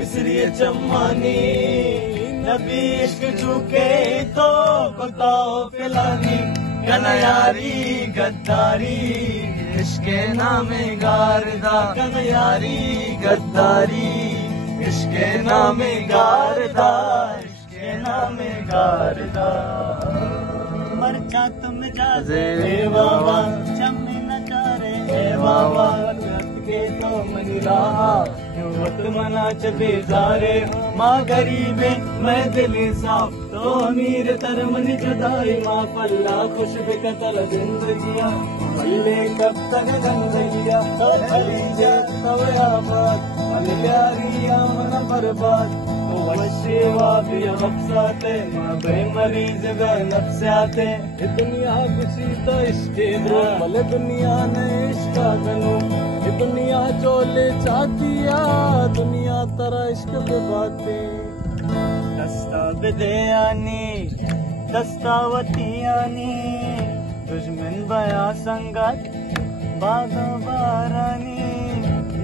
मिसरी चम्मानी नबी इश्क झुके तो बताओ फिलानी कनयारी गद्दारी इश्के नामे गारदा कनयारी गद्दारी इश्के नामे गारदा इश्के नामे गारदा मरचा तुम जाजे बाबा चम्मी न चारे बाबा के तो मनुरा वत मना च बेजारे माँ गरीबे मैं दिल साफ तो अमीर तर मन जुदाई माँ पल्ला खुश बेकतल जिंदगिया मल्ले कब तक जिंदगिया अलीजा तब आबाद मन प्यारिया मन बर्बाद वशेवा भी मकसाते माँ बेमरीज व नफ्साते दुनिया खुशी तो इसके दो मल दुनिया ने इसका गनो दुनिया चोले चाहतिया दुनिया तरह इश्क पे बातें दस्ता बिदयानी दस्तावतियानी दुश्मन बया संगत बागा बारानी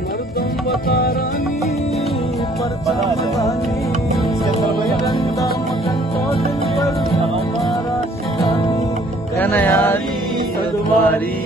मर्दम बतारानी पर बतानी रंदा मकन तो दिल पर हमारा शिकानी कनयारी सदवारी